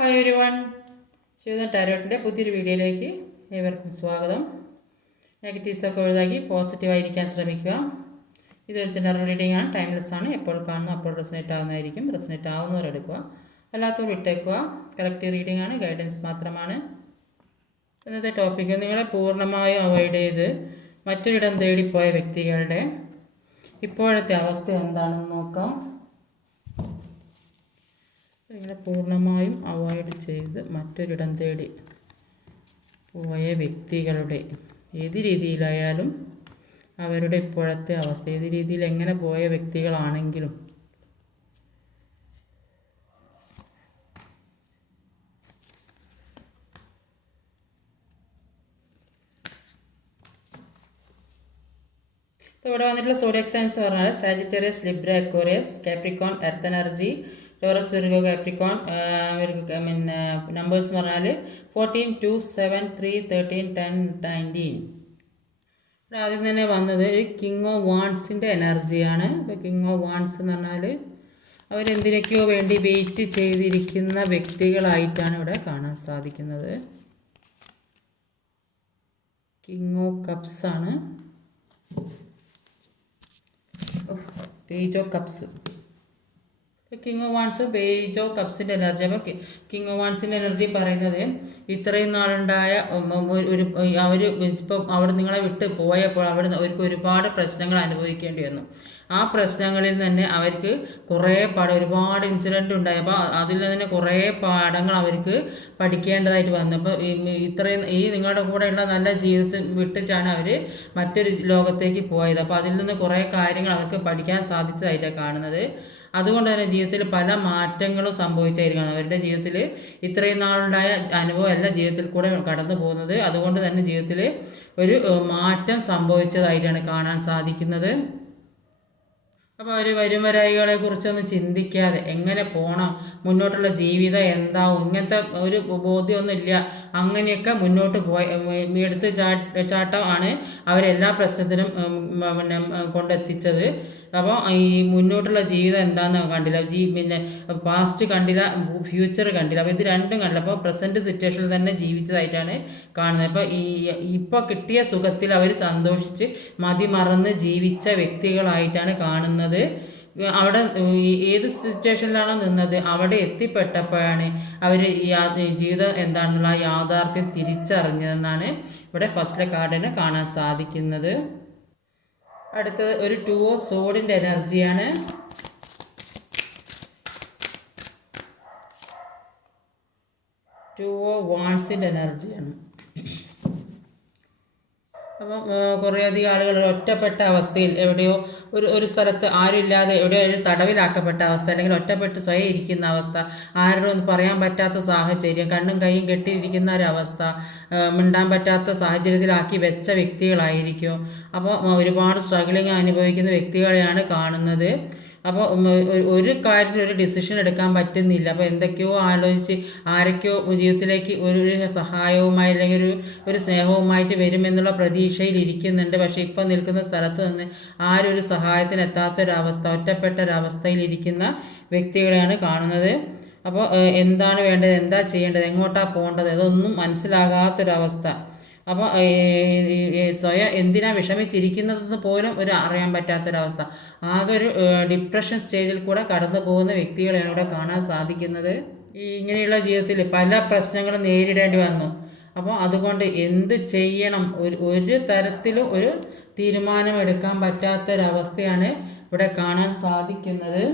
Hi ഒരു one Shivada ടാരോട്ടിന്റെ പുതിയൊരു വീഡിയോയിലേക്ക് ഏവർക്കും സ്വാഗതം. നെഗറ്റീവ്സൊക്കെ ഒഴിവാക്കി പോസിറ്റീവായിരിക്കാൻ ശ്രമിക്കുക. ഇതൊരു ജനറൽ റീഡിംഗ് ആണ്. ടൈംലെസ് ആണ്. എപ്പോൾ കാണുന്നു അപ്പോൾ റെസനേറ്റ് ആവുന്നതായിരിക്കും. റെസനേറ്റ് ആവുന്നവർ എടുക്കുക. അല്ലാത്തവർ വിട്ടേക്കുക. കളക്റ്റീവ് റീഡിംഗ് ആണ്. ഗൈഡൻസ് മാത്രമാണ്. ഇന്നത്തെ ടോപ്പിക്ക് നിങ്ങളെ പൂർണമായും അവോയ്ഡ് ചെയ്ത് മറ്റൊരിടം തേടിപ്പോയ വ്യക്തികളുടെ ഇപ്പോഴത്തെ അവസ്ഥ എന്താണെന്ന് നോക്കാം. നിങ്ങളെ പൂർണമായും അവോയ്ഡ് ചെയ്ത് മറ്റൊരിടം തേടി പോയ വ്യക്തികളുടെ ഏത് രീതിയിലായാലും അവരുടെ ഇപ്പോഴത്തെ അവസ്ഥ ഏത് രീതിയിൽ എങ്ങനെ പോയ വ്യക്തികളാണെങ്കിലും ഇപ്പോൾ ഇവിടെ വന്നിട്ടുള്ള സോഡിയക് സയൻസ് പറഞ്ഞാൽ Sagittarius Libra Aquarius Capricorn earth energy Taurus Virgo Capricorn പിന്നെ നമ്പേഴ്സ് എന്ന് പറഞ്ഞാൽ fourteen two seven three thirteen ten nineteen ആദ്യം തന്നെ വന്നത് ഒരു കിങ് ഓഫ് വാൺസിന്റെ എനർജിയാണ് ഇപ്പോൾ കിങ് ഓഫ് വാൺസ് എന്ന് പറഞ്ഞാൽ അവരെന്തിനൊക്കെയോ വേണ്ടി വെയിറ്റ് ചെയ്തിരിക്കുന്ന വ്യക്തികളായിട്ടാണ് ഇവിടെ കാണാൻ സാധിക്കുന്നത്. കിങ് ഓഫ് കപ്സ് ആണ്. Page of cups king of wands page of കപ്സിന്റെ energy അപ്പോൾ കിങ് ഓഫ് വാൺസിന്റെ എനർജി പറയുന്നത് ഇത്രയും നാളുണ്ടായ ഒരു- അവർ ഇപ്പം അവിടെ നിങ്ങളെ വിട്ട് പോയപ്പോൾ അവിടെ അവർക്ക് ഒരുപാട് പ്രശ്നങ്ങൾ അനുഭവിക്കേണ്ടി വന്നു. ആ പ്രശ്നങ്ങളിൽ തന്നെ അവർക്ക് കുറേ പാഠം ഒരുപാട് ഇൻസിഡന്റ് ഉണ്ടായി. അപ്പോൾ അതിൽ തന്നെ കുറേ പാഠങ്ങൾ അവർക്ക് പഠിക്കേണ്ടതായിട്ട് വന്നു. അപ്പോൾ ഇത്രയും ഈ നിങ്ങളുടെ കൂടെയുള്ള നല്ല ജീവിതത്തിൽ വിട്ടിട്ടാണ് അവർ മറ്റൊരു ലോകത്തേക്ക് പോയത്. അപ്പോൾ അതിൽ നിന്ന് കുറേ കാര്യങ്ങൾ അവർക്ക് പഠിക്കാൻ സാധിച്ചതായിട്ടാണ് കാണുന്നത്. അതുകൊണ്ട് തന്നെ ജീവിതത്തിൽ പല മാറ്റങ്ങളും സംഭവിച്ചായിരിക്കണം. അവരുടെ ജീവിതത്തിൽ ഇത്രയും നാളുണ്ടായ അനുഭവമല്ല ജീവിതത്തിൽ കൂടെ കടന്നു പോകുന്നത്. അതുകൊണ്ട് തന്നെ ജീവിതത്തിൽ ഒരു മാറ്റം സംഭവിച്ചതായിട്ടാണ് കാണാൻ സാധിക്കുന്നത്. അപ്പോൾ അവർ വരുംവരായികളെ കുറിച്ചൊന്നും ചിന്തിക്കാതെ എങ്ങനെ പോകണം മുന്നോട്ടുള്ള ജീവിതം എന്താവും? ഇങ്ങനത്തെ ഒരു ബോധ്യമൊന്നും ഇല്ല. അങ്ങനെയൊക്കെ മുന്നോട്ട് പോയി എടുത്ത് ചാട്ടം ആണ് അവരെല്ലാ പ്രശ്നത്തിനും പിന്നെ കൊണ്ടെത്തിച്ചത്. അപ്പോൾ ഈ മുന്നോട്ടുള്ള ജീവിതം എന്താണെന്ന് കണ്ടില്ല. ജീ പിന്നെ പാസ്റ്റ് കണ്ടില്ല ഫ്യൂച്ചർ കണ്ടില്ല. അപ്പോൾ ഇത് രണ്ടും കണ്ടില്ല. അപ്പോൾ പ്രസന്റ് സിറ്റുവേഷനിൽ തന്നെ ജീവിച്ചതായിട്ടാണ് കാണുന്നത്. അപ്പോൾ ഈ ഇപ്പോൾ കിട്ടിയ സുഖത്തിൽ അവർ സന്തോഷിച്ച് മതിമറന്ന് ജീവിച്ച വ്യക്തികളായിട്ടാണ് കാണുന്നത്. അവിടെ ഏത് സിറ്റുവേഷനിലാണോ നിന്നത്? അവിടെ എത്തിപ്പെട്ടപ്പോഴാണ് അവർ ജീവിതം എന്താണെന്നുള്ള യാഥാർത്ഥ്യം തിരിച്ചറിഞ്ഞതെന്നാണ് ഇവിടെ ഫസ്റ്റിലെ കാർഡിന് കാണാൻ സാധിക്കുന്നത്. അടുത്തത് ഒരു ടു ഓ സോഡിന്റെ എനർജിയാണ് ടു ഓ വാൺസിന്റെ എനർജിയാണ് അപ്പം കുറേയധികം ആളുകൾ ഒറ്റപ്പെട്ട അവസ്ഥയിൽ എവിടെയോ ഒരു ഒരു സ്ഥലത്ത് ആരുമില്ലാതെ എവിടെയോ ഒരു തടവിലാക്കപ്പെട്ട അവസ്ഥ അല്ലെങ്കിൽ ഒറ്റപ്പെട്ട് സ്വയം ഇരിക്കുന്ന അവസ്ഥ ആരോടും ഒന്നും പറയാൻ പറ്റാത്ത സാഹചര്യം കണ്ണും കൈയും കെട്ടിയിരിക്കുന്ന ഒരവസ്ഥ മിണ്ടാൻ പറ്റാത്ത സാഹചര്യത്തിലാക്കി വെച്ച വ്യക്തികളായിരിക്കും. അപ്പോൾ ഒരുപാട് സ്ട്രഗിളിങ് അനുഭവിക്കുന്ന വ്യക്തികളെയാണ് കാണുന്നത്. അപ്പോൾ ഒരു- കാര്യത്തിൽ ഒരു ഡിസിഷൻ എടുക്കാൻ പറ്റുന്നില്ല. അപ്പോൾ എന്തൊക്കെയോ ആലോചിച്ച് ആരൊക്കെയോ ജീവിതത്തിലേക്ക് ഒരു സഹായവുമായി അല്ലെങ്കിൽ ഒരു ഒരു സ്നേഹവുമായിട്ട് വരുമെന്നുള്ള പ്രതീക്ഷയിൽ ഇരിക്കുന്നുണ്ട്. പക്ഷേ ഇപ്പോൾ നിൽക്കുന്ന സ്ഥലത്ത് നിന്ന് ആരും ഒരു സഹായത്തിന് എത്താത്ത ഒരവസ്ഥ ഒറ്റപ്പെട്ട ഒരവസ്ഥയിൽ ഇരിക്കുന്ന വ്യക്തികളെയാണ് കാണുന്നത്. അപ്പോൾ എന്താണ് വേണ്ടത്? എന്താ ചെയ്യേണ്ടത്? എങ്ങോട്ടാണ് പോകേണ്ടത്? ഇതൊന്നും മനസ്സിലാകാത്തൊരവസ്ഥ. അപ്പോൾ സ്വയം എന്തിനാ വിഷമിച്ചിരിക്കുന്നതെന്ന് പോലും ഒരു അറിയാൻ പറ്റാത്തൊരവസ്ഥ. ആകെ ഒരു ഡിപ്രഷൻ സ്റ്റേജിൽ കൂടെ കടന്നു പോകുന്ന വ്യക്തികളെയാണ് ഇവിടെ കാണാൻ സാധിക്കുന്നത് ഈ ഇങ്ങനെയുള്ള ജീവിതത്തിൽ പല പ്രശ്നങ്ങളും നേരിടേണ്ടി വന്നു. അപ്പോൾ അതുകൊണ്ട് എന്ത് ചെയ്യണം? ഒരു ഒരു തരത്തിലും ഒരു തീരുമാനം എടുക്കാൻ പറ്റാത്തൊരവസ്ഥയാണ് ഇവിടെ കാണാൻ സാധിക്കുന്നത്.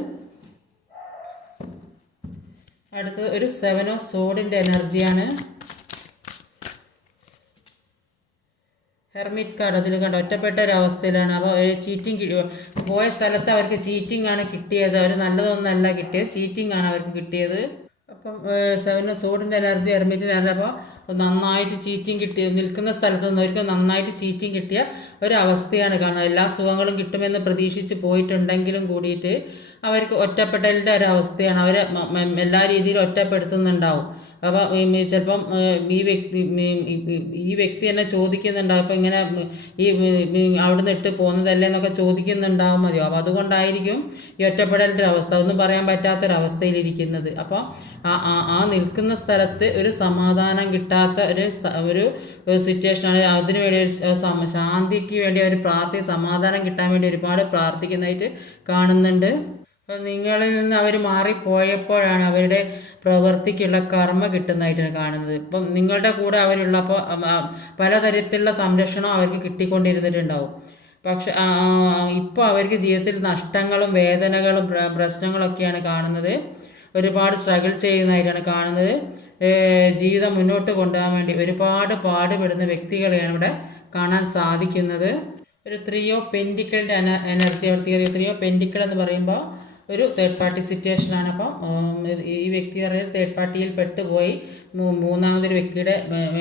അടുത്തത് ഒരു സെവൻ ഓഫ് സോഡിന്റെ എനർജിയാണ് ഹെർമിറ്റ് കാർഡ് അതിൽ കണ്ട? ഒറ്റപ്പെട്ട ഒരു അവസ്ഥയിലാണ്. അപ്പോൾ ചീറ്റിംഗ് പോയ സ്ഥലത്ത് അവർക്ക് ചീറ്റിംഗ് ആണ് കിട്ടിയത്. അവർ നല്ലതൊന്നല്ല കിട്ടിയത്. ചീറ്റിംഗ് ആണ് അവർക്ക് കിട്ടിയത്. അപ്പം സെവൻ സോഡിന്റെ എനർജി ഹെർമിറ്റിന്റെ എനർജി അപ്പോൾ നന്നായിട്ട് ചീറ്റിംഗ് കിട്ടിയ നിൽക്കുന്ന സ്ഥലത്ത് നിന്ന് അവർക്ക് നന്നായിട്ട് ചീറ്റിംഗ് കിട്ടിയ ഒരവസ്ഥയാണ് കാണുന്നത്. എല്ലാ സുഖങ്ങളും കിട്ടുമെന്ന് പ്രതീക്ഷിച്ച് പോയിട്ടുണ്ടെങ്കിലും കൂടിയിട്ട് അവർക്ക് ഒറ്റപ്പെടലിന്റെ ഒരവസ്ഥയാണ് അവരെ എല്ലാ രീതിയിലും ഒറ്റപ്പെടുത്തുന്നുണ്ടാവും. അപ്പോൾ ചിലപ്പം ഈ വ്യക്തി ഈ വ്യക്തി എന്നെ ചോദിക്കുന്നുണ്ടാവും അപ്പം ഇങ്ങനെ ഈ അവിടുന്ന് ഇട്ട് പോകുന്നതല്ലേ എന്നൊക്കെ ചോദിക്കുന്നുണ്ടാവും മതിയോ അപ്പോൾ അതുകൊണ്ടായിരിക്കും ഈ ഒറ്റപ്പെടലിന്റെ അവസ്ഥ ഒന്നും പറയാൻ പറ്റാത്തൊരവസ്ഥയിലിരിക്കുന്നത്. അപ്പോൾ ആ ആ നിൽക്കുന്ന സ്ഥലത്ത് ഒരു സമാധാനം കിട്ടാത്ത ഒരു ഒരു സിറ്റുവേഷനാണ് അതിനു വേണ്ടി ഒരു ശാന്തിക്ക് വേണ്ടി അവർ പ്രാർത്ഥി സമാധാനം കിട്ടാൻ വേണ്ടി ഒരുപാട് പ്രാർത്ഥിക്കുന്നതായിട്ട് കാണുന്നുണ്ട്. നിങ്ങളിൽ നിന്ന് അവർ മാറിപ്പോയപ്പോഴാണ് അവരുടെ പ്രവൃത്തിക്കുള്ള കർമ്മ കിട്ടുന്നതായിട്ടാണ് കാണുന്നത്. ഇപ്പം നിങ്ങളുടെ കൂടെ അവരുള്ളപ്പോൾ പലതരത്തിലുള്ള സംരക്ഷണം അവർക്ക് കിട്ടിക്കൊണ്ടിരുന്നിട്ടുണ്ടാവും. പക്ഷെ ഇപ്പോൾ അവർക്ക് ജീവിതത്തിൽ നഷ്ടങ്ങളും വേദനകളും പ്രശ്നങ്ങളൊക്കെയാണ് കാണുന്നത്. ഒരുപാട് സ്ട്രഗിൾ ചെയ്യുന്നതായിട്ടാണ് കാണുന്നത്. ജീവിതം മുന്നോട്ട് കൊണ്ടുപോകാൻ വേണ്ടി ഒരുപാട് പാടുപെടുന്ന വ്യക്തികളെയാണ് ഇവിടെ കാണാൻ സാധിക്കുന്നത്. ഒരു ത്രീയോ ഓഫ് പെൻഡിക്കിളിന്റെ എനർജി അവർ ത്രീയോ പെൻഡിക്കിൾ എന്ന് പറയുമ്പോൾ ഒരു തേർഡ് പാർട്ടി സിറ്റുവേഷനാണ് അപ്പം ഈ വ്യക്തി പറയുന്നത് തേർഡ് പാർട്ടിയിൽ പെട്ടുപോയി. മൂന്നാമതൊരു വ്യക്തിയുടെ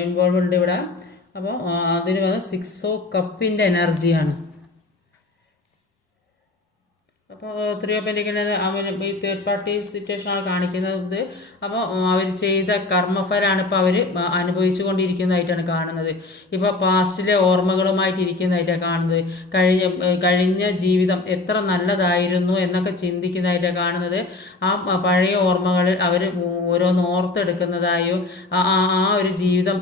ഇൻവോൾവ് ഉണ്ട് ഇവിടെ. അപ്പോൾ അതിന് പറഞ്ഞാൽ സിക്സ് കപ്പിന്റെ എനർജിയാണ് അപ്പോൾ ത്രീ ഓഫ് അവൻ ഇപ്പോൾ ഈ തേർഡ് പാർട്ടി സിറ്റുവേഷനാണ് കാണിക്കുന്നത്. അപ്പോൾ അവർ ചെയ്ത കർമ്മഫലമാണ് ഇപ്പോൾ അവർ അനുഭവിച്ചു കൊണ്ടിരിക്കുന്നതായിട്ടാണ് കാണുന്നത്. ഇപ്പോൾ പാസ്റ്റിലെ ഓർമ്മകളുമായിട്ട് ഇരിക്കുന്നതായിട്ടാണ് കാണുന്നത്. കഴിഞ്ഞ കഴിഞ്ഞ ജീവിതം എത്ര നല്ലതായിരുന്നു എന്നൊക്കെ ചിന്തിക്കുന്നതായിട്ടാണ് കാണുന്നത്. ആ പഴയ ഓർമ്മകളിൽ അവർ ഓരോന്ന് ഓർത്തെടുക്കുന്നതായോ ആ ഒരു ജീവിതം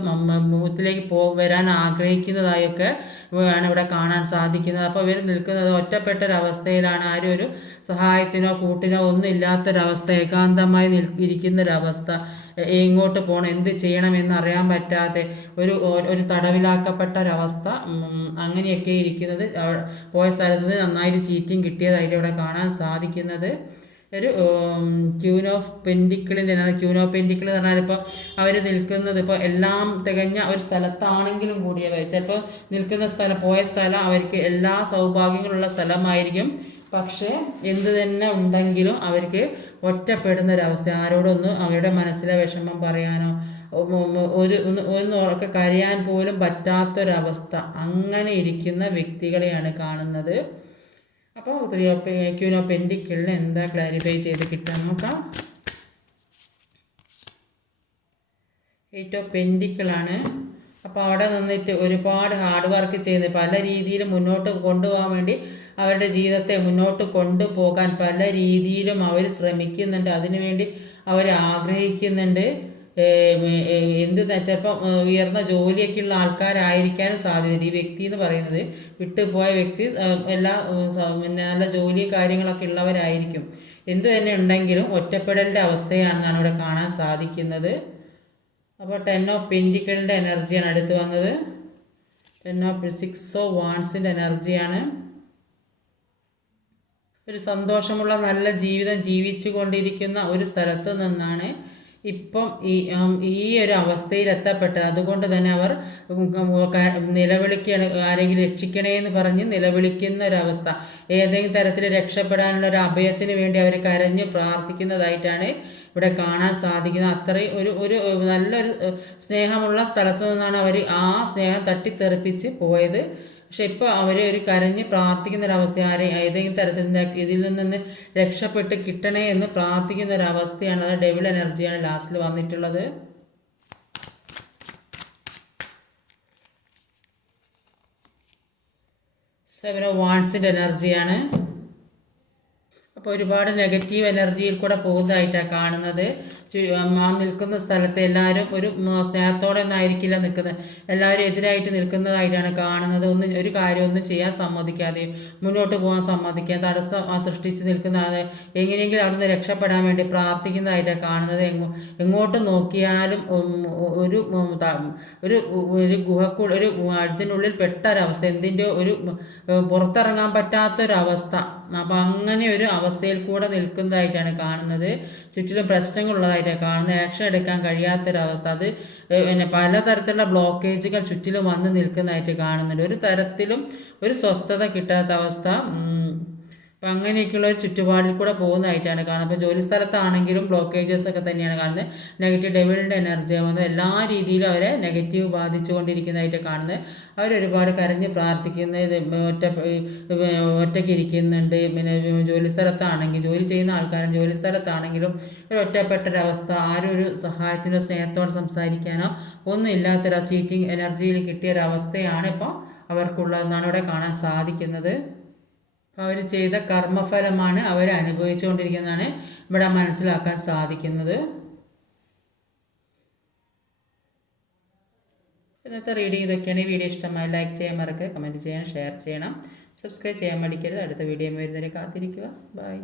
മുഖത്തിലേക്ക് പോ വരാൻ ആഗ്രഹിക്കുന്നതായൊക്കെ ആണ് ഇവിടെ കാണാൻ സാധിക്കുന്നത്. അപ്പോൾ ഇവർ നിൽക്കുന്നത് ഒറ്റപ്പെട്ടൊരവസ്ഥയിലാണ്. ആരും ഒരു സഹായത്തിനോ കൂട്ടിനോ ഒന്നും ഇല്ലാത്തൊരവസ്ഥ ഏകാന്തമായി നിൽ ഇരിക്കുന്നൊരവസ്ഥ എങ്ങോട്ട് പോകണം എന്ത് ചെയ്യണമെന്ന് അറിയാൻ പറ്റാതെ ഒരു ഒരു തടവിലാക്കപ്പെട്ട ഒരവസ്ഥ അങ്ങനെയൊക്കെ ഇരിക്കുന്നത് പോയ സ്ഥലത്ത് നിന്ന് നന്നായിട്ട് ചീറ്റിങ് കിട്ടിയതായിട്ട് ഇവിടെ കാണാൻ സാധിക്കുന്നത്. ഒരു ക്യൂൻ ഓഫ് പെൻഡിക്കിളിന്റെ ക്യൂൻ ഓഫ് പെൻഡിക്കിൾ എന്ന് പറഞ്ഞാൽ ഇപ്പോൾ അവർ നിൽക്കുന്നത് ഇപ്പോൾ എല്ലാം തികഞ്ഞ ഒരു സ്ഥലത്താണെങ്കിലും കൂടിയത് ചിലപ്പോൾ നിൽക്കുന്ന സ്ഥലം പോയ സ്ഥലം അവർക്ക് എല്ലാ സൗഭാഗ്യങ്ങളുള്ള സ്ഥലമായിരിക്കും. പക്ഷേ എന്ത് തന്നെ ഉണ്ടെങ്കിലും അവർക്ക് ഒറ്റപ്പെടുന്ന ഒരവസ്ഥ ആരോടൊന്നും അവരുടെ മനസ്സിലെ വിഷമം പറയാനോ ഒരു ഒന്ന് ഒന്ന് ഉറക്കെ കരയാൻ പോലും പറ്റാത്തൊരവസ്ഥ. അങ്ങനെ ഇരിക്കുന്ന വ്യക്തികളെയാണ് കാണുന്നത്. അപ്പോൾ ത്രീ ഓഫ് പെൻഡിക്കിളിന് എന്താ ക്ലാരിഫൈ ചെയ്ത് കിട്ടാൻ നോക്കാം. ഓഫ് പെൻഡിക്കിളാണ് അപ്പോൾ അവിടെ നിന്നിട്ട് ഒരുപാട് ഹാർഡ് വർക്ക് ചെയ്ത് പല രീതിയിൽ മുന്നോട്ട് കൊണ്ടുപോകാൻ വേണ്ടി അവരുടെ ജീവിതത്തെ മുന്നോട്ട് കൊണ്ടുപോകാൻ പല രീതിയിലും അവർ ശ്രമിക്കുന്നുണ്ട്. അതിനുവേണ്ടി അവർ ആഗ്രഹിക്കുന്നുണ്ട്. എന്ത് ചിലപ്പം ഉയർന്ന ജോലിയൊക്കെ ഉള്ള ആൾക്കാരായിരിക്കാനും സാധ്യതയുണ്ട്. ഈ വ്യക്തി എന്ന് പറയുന്നത് വിട്ടുപോയ വ്യക്തി എല്ലാ നല്ല ജോലി കാര്യങ്ങളൊക്കെ ഉള്ളവരായിരിക്കും. എന്ത് തന്നെ ഉണ്ടെങ്കിലും ഒറ്റപ്പെടലിന്റെ അവസ്ഥയാണെന്നാണ് ഇവിടെ കാണാൻ സാധിക്കുന്നത്. അപ്പോൾ ടെൻ ഓഫ് പെന്റിക്കളുടെ എനർജിയാണ് അടുത്ത് വന്നത്. ടെൻ ഓഫ് സിക്സ് ഓഫ് വാൺസിന്റെ എനർജിയാണ്. ഒരു സന്തോഷമുള്ള നല്ല ജീവിതം ജീവിച്ചു കൊണ്ടിരിക്കുന്ന ഒരു സ്ഥലത്ത് നിന്നാണ് ഇപ്പം ഈ ഈ ഒരു അവസ്ഥയിൽ എത്തപ്പെട്ടത്. അതുകൊണ്ട് തന്നെ അവർ നിലവിളിക്കണ ആരെങ്കിലും രക്ഷിക്കണേ എന്ന് പറഞ്ഞ് നിലവിളിക്കുന്ന ഒരവസ്ഥ ഏതെങ്കിലും തരത്തിൽ രക്ഷപ്പെടാനുള്ള ഒരു അഭയത്തിന് വേണ്ടി അവർ കരഞ്ഞ് പ്രാർത്ഥിക്കുന്നതായിട്ടാണ് ഇവിടെ കാണാൻ സാധിക്കുന്നത്. അത്രയും ഒരു ഒരു നല്ലൊരു സ്നേഹമുള്ള സ്ഥലത്ത് നിന്നാണ് അവർ ആ സ്നേഹം തട്ടിത്തെറിപ്പിച്ച് പോയത്. പക്ഷെ ഇപ്പോൾ അവരെ ഒരു കരഞ്ഞ് പ്രാർത്ഥിക്കുന്ന ഒരവസ്ഥ ആരെ ഏതെങ്കിലും തരത്തിൽ ഇതിൽ നിന്ന് രക്ഷപ്പെട്ട് കിട്ടണേ എന്ന് പ്രാർത്ഥിക്കുന്ന അവസ്ഥയാണ് അത് ഡെവിൾ എനർജിയാണ് ലാസ്റ്റിൽ വന്നിട്ടുള്ളത്. സെവൻ ഓഫ് വാൺസിന്റെ എനർജിയാണ് അപ്പോൾ ഒരുപാട് നെഗറ്റീവ് എനർജിയിൽ കൂടെ പോകുന്നതായിട്ടാണ് കാണുന്നത്. നിൽക്കുന്ന സ്ഥലത്ത് എല്ലാവരും ഒരു സ്നേഹത്തോടെ ഒന്നും ആയിരിക്കില്ല നിൽക്കുന്നത്. എല്ലാവരും എതിരായിട്ട് നിൽക്കുന്നതായിട്ടാണ് കാണുന്നത്. ഒന്നും ഒരു കാര്യമൊന്നും ചെയ്യാൻ സമ്മതിക്കാതെ മുന്നോട്ട് പോകാൻ സമ്മതിക്കാതെ തടസ്സം സൃഷ്ടിച്ച് നിൽക്കുന്ന എങ്ങനെയെങ്കിലും അവിടെ നിന്ന് രക്ഷപ്പെടാൻ വേണ്ടി പ്രാർത്ഥിക്കുന്നതായിട്ടാണ് കാണുന്നത്. എങ്ങോ എങ്ങോട്ട് നോക്കിയാലും ഒരു ഒരു ഒരു ഗുഹക്കൂ ഒരു അതിനുള്ളിൽ പെട്ട ഒരവസ്ഥ എന്തിന്റെ ഒരു പുറത്തിറങ്ങാൻ പറ്റാത്തൊരവസ്ഥ. അപ്പം അങ്ങനെ ഒരു അവസ്ഥയിൽ കൂടെ നിൽക്കുന്നതായിട്ടാണ് കാണുന്നത്. ചുറ്റിലും പ്രശ്നങ്ങളുള്ളതായിട്ട് കാണുന്നത്. ആക്ഷൻ എടുക്കാൻ കഴിയാത്തൊരവസ്ഥ. അത് പിന്നെ പലതരത്തിലുള്ള ബ്ലോക്കേജുകൾ ചുറ്റിലും വന്ന് നിൽക്കുന്നതായിട്ട് കാണുന്നുണ്ട്. ഒരു തരത്തിലും ഒരു സ്വസ്ഥത കിട്ടാത്ത അവസ്ഥ. അപ്പം അങ്ങനെയൊക്കെയുള്ള ഒരു ചുറ്റുപാടിൽ കൂടെ പോകുന്നതായിട്ടാണ് കാണുന്നത്. അപ്പോൾ ജോലി സ്ഥലത്താണെങ്കിലും ബ്ലോക്കേജസ് ഒക്കെ തന്നെയാണ് കാണുന്നത്. നെഗറ്റീവ് ഡെവിളിന്റെ എനർജി വന്നത്. എല്ലാ രീതിയിലും അവരെ നെഗറ്റീവ് ബാധിച്ചുകൊണ്ടിരിക്കുന്നതായിട്ട് കാണുന്നത്. അവരൊരുപാട് കരഞ്ഞ് പ്രാർത്ഥിക്കുന്ന. ഇത് ഒറ്റ ഒറ്റയ്ക്ക് ഇരിക്കുന്നുണ്ട്. പിന്നെ ജോലി സ്ഥലത്താണെങ്കിൽ ജോലി ചെയ്യുന്ന ആൾക്കാരും ജോലി സ്ഥലത്താണെങ്കിലും ഒരു ഒറ്റപ്പെട്ടൊരവസ്ഥ ആരും ഒരു സഹായത്തിനോ സ്നേഹത്തോടെ സംസാരിക്കാനോ ഒന്നും ഇല്ലാത്തൊരു ചീറ്റിംഗ് എനർജിയിൽ കിട്ടിയൊരവസ്ഥയാണ് ഇപ്പോൾ അവർക്കുള്ളതെന്നാണ് ഇവിടെ കാണാൻ സാധിക്കുന്നത്. അവർ ചെയ്ത കർമ്മഫലമാണ് അവർ അനുഭവിച്ചുകൊണ്ടിരിക്കുന്നതാണ് ഇവിടെ മനസ്സിലാക്കാൻ സാധിക്കുന്നത്. ഇന്നത്തെ റീഡിങ് ഇതൊക്കെയാണ്. ഈ വീഡിയോ ഇഷ്ടമായി ലൈക്ക് ചെയ്യാൻ മറക്കുക കമന്റ് ചെയ്യാൻ ഷെയർ ചെയ്യണം. സബ്സ്ക്രൈബ് ചെയ്യാൻ മടിക്കരുത്. അടുത്ത വീഡിയോ വരുന്നവരെ കാത്തിരിക്കുക. ബൈ